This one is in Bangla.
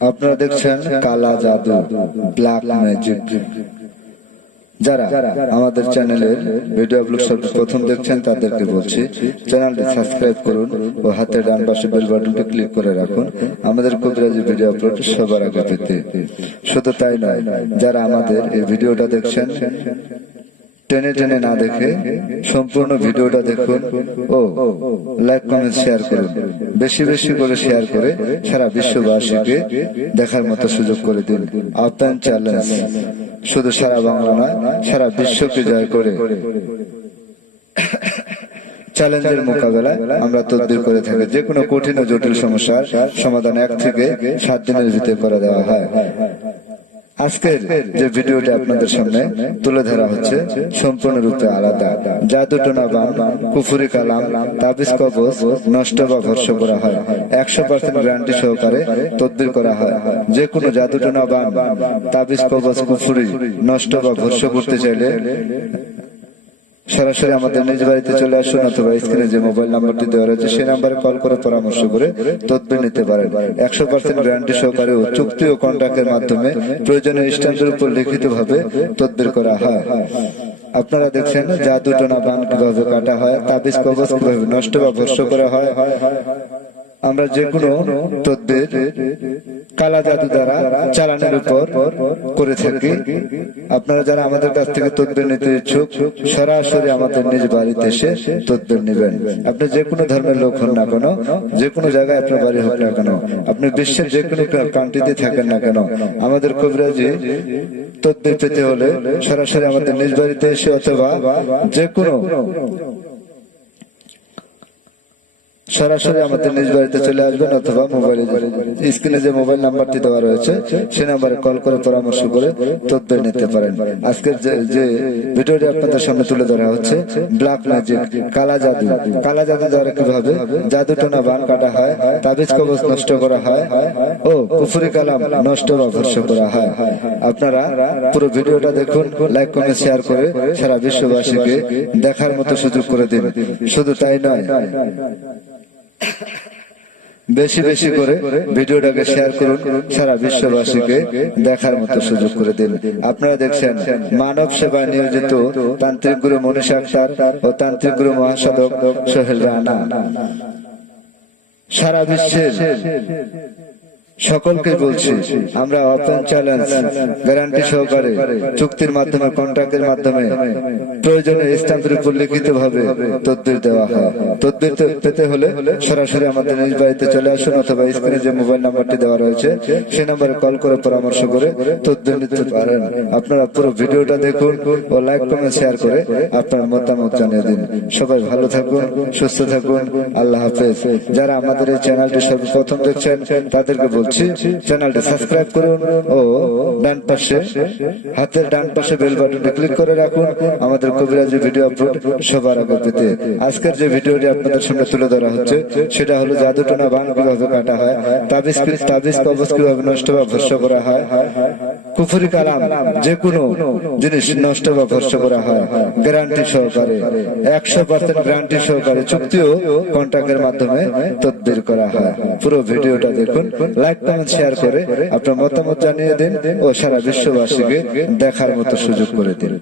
আপনারা দেখছেন কালা জাদু, ব্ল্যাক ম্যাজিক। যারা আমাদের চ্যানেলের ভিডিও আপলোড সর্বপ্রথম দেখছেন তাদেরকে বলছি, চ্যানেলটি সাবস্ক্রাইব করুন ও হাতের ডান পাশে বেল বাটনটি ক্লিক করে রাখুন আমাদের কবিরাজি ভিডিও আপলোড সবার আগে পেতে। শুধু তাই নয়, যারা আমাদের এই ভিডিওটা দেখছেন টেনে টেনে না দেখে সম্পূর্ণ ভিডিওটা দেখুন ও লাইক কমেন্ট শেয়ার করুন। বেশি বেশি করে শেয়ার করে সারা বিশ্ববাসীকে দেখার মতো সুযোগ করে দিন। আহ্বান চ্যালেঞ্জ, শুধু সারা বাংলা নয় সারা বিশ্বকে জয় করে চ্যালেঞ্জের মোকাবেলায় আমরা তদবির করে থাকি। যে কোনো কঠিন ও জটিল সমস্যার সমাধান 1 থেকে 7 দিনের ভিতরে করে দেওয়া হয়। আজকের যে ভিডিওটি আপনাদের সামনে তুলে ধরা হচ্ছে সম্পূর্ণরূপে আলাদা। জাদু টোনা বান, কুফরি কালাম, তাবিজ কবজ নষ্ট বা ভর্ষ করা হয়। 100% গ্যারান্টি সহকারে তদবির করা হয়। যে কোনো জাদু টোনা বান, তাবিজ কবজ, কুফরি নষ্ট বা ভর্ষ করতে চাইলে সরাসরি আমাদের নিজ বাড়িতে চলে আসুন, অথবা স্ক্রিনে যে মোবাইল নাম্বারটি দেওয়া রয়েছে সেই নাম্বারে কল করে পরামর্শ করে তদবির নিতে পারেন। 100% গ্যারান্টি সহকারে ও চুক্তি ও কন্ট্রাক্টের মাধ্যমে প্রয়োজনীয় স্ট্যাম্পের উপর লিখিত ভাবে তদবির করা হয়। আপনারা দেখছেন জাদু টোনা বান কিভাবে কাটা হয়, তাবিজ কবজ কিভাবে নষ্ট বা ভর্ষ করা হয়। আমরা যে কোনো তদবির কালা জাদু দ্বারা চালানোর উপর করে থাকি। আপনারা যারা আমাদের কাছ থেকে তদবির নিতে ইচ্ছুক, সরাসরি আমাদের নিজ বাড়িতে এসে তদবির নেবেন। আপনি যে কোনো ধর্মের লোক হন না কেন, যে কোনো জায়গায় আপনার বাড়ি হোক না কেন, আপনি বিশ্বের যে কোনো কান্ট্রিতে থাকেন না কেন, আমাদের কবিরাজি তদবির পেতে হলে সরাসরি আমাদের নিজ বাড়িতে এসে অথবা যে কোনো সরাসরি আমাদের নিজ বাড়িতে চলে আসবেন, অথবা মোবাইলে স্ক্রিনে যে মোবাইল নাম্বারটি দেওয়া রয়েছে সেই নাম্বারে কল করে পরামর্শ করে তদবির নিতে পারেন। আজকের যে ভিডিওটি আপনাদের সামনে তুলে ধরা হচ্ছে ব্ল্যাক ম্যাজিক, কালা জাদু। কালা জাদু দ্বারা কিভাবে জাদু টোনা বান কাটা হয়, তাবিজ কবজ নষ্ট করা হয় ও কুফরি কালাম নষ্ট বা ভর্ষ করা হয়। আপনারা পুরো ভিডিওটা দেখুন, লাইক কমেন্ট শেয়ার করে সারা বিশ্ববাসীকে দেখার মতো সুযোগ করে দিন। শুধু তাই নয়, বেশি বেশি করে ভিডিওটাকে শেয়ার করুন, সারা বিশ্ববাসীকে দেখার মতো সুযোগ করে দিন। আপনারা দেখছেন মানব সেবায় নিয়োজিত তান্ত্রিক গুরু মনীষ আক্তার ও তান্ত্রিক গুরু মহাসাধক সোহেল রানা। সারা বিশ্বের সকলকে বলছি, আমরা ওপেন চ্যালেঞ্জ গ্যারান্টি সহকারে চুক্তির মাধ্যমে, কন্ট্রাক্টের মাধ্যমে প্রয়োজনীয় স্ট্যাম্পের উপর লিখিত ভাবে তদবির দেওয়া হয়। তদবির পেতে হলে সরাসরি আমাদের নিজ বাড়িতে চলে আসুন, অথবা স্ক্রিনে যে মোবাইল নাম্বারটি দেওয়া রয়েছে সেই নাম্বারে কল করে পরামর্শ করে তদবির নিতে পারেন। আপনারা পুরো ভিডিওটা দেখুন ও লাইক কমেন্ট শেয়ার করে আপনার মতামত জানিয়ে দিন। সবাই ভালো থাকুন, সুস্থ থাকুন, আল্লাহ হাফেজ। যারা আমাদের এই চ্যানেলটি সর্বপ্রথম দেখছেন তাদেরকে চ্যানেলটি সাবস্ক্রাইব করুন ও ডান পাশে হাতের ডান পাশে বেল বাটনটি ক্লিক করে রাখুন আমাদের কবিরাজি ভিডিও আপলোড সবার আগে পেতে। আজকের যে ভিডিওটি আপনাদের সামনে তুলে ধরা হচ্ছে সেটা হলো জাদু টোনা বান কিভাবে কাটা হয়, তাবিজ কবজ কিভাবে নষ্ট বা ভর্ষ করা হয়, কুফরি কালাম যে কোনো জিনিস নষ্ট বা ভর্ষ করা হয় গ্যারান্টি সহকারে, 100% গ্যারান্টি সহকারে চুক্তি ও কন্ট্রাক্টের মাধ্যমে তদবির করা হয়। পুরো ভিডিওটা দেখুন, লাইক কমেন্ট শেয়ার করে আপনার মতামত জানিয়ে দিন ও সারা বিশ্ববাসীকে দেখার মতো সুযোগ করে দিন।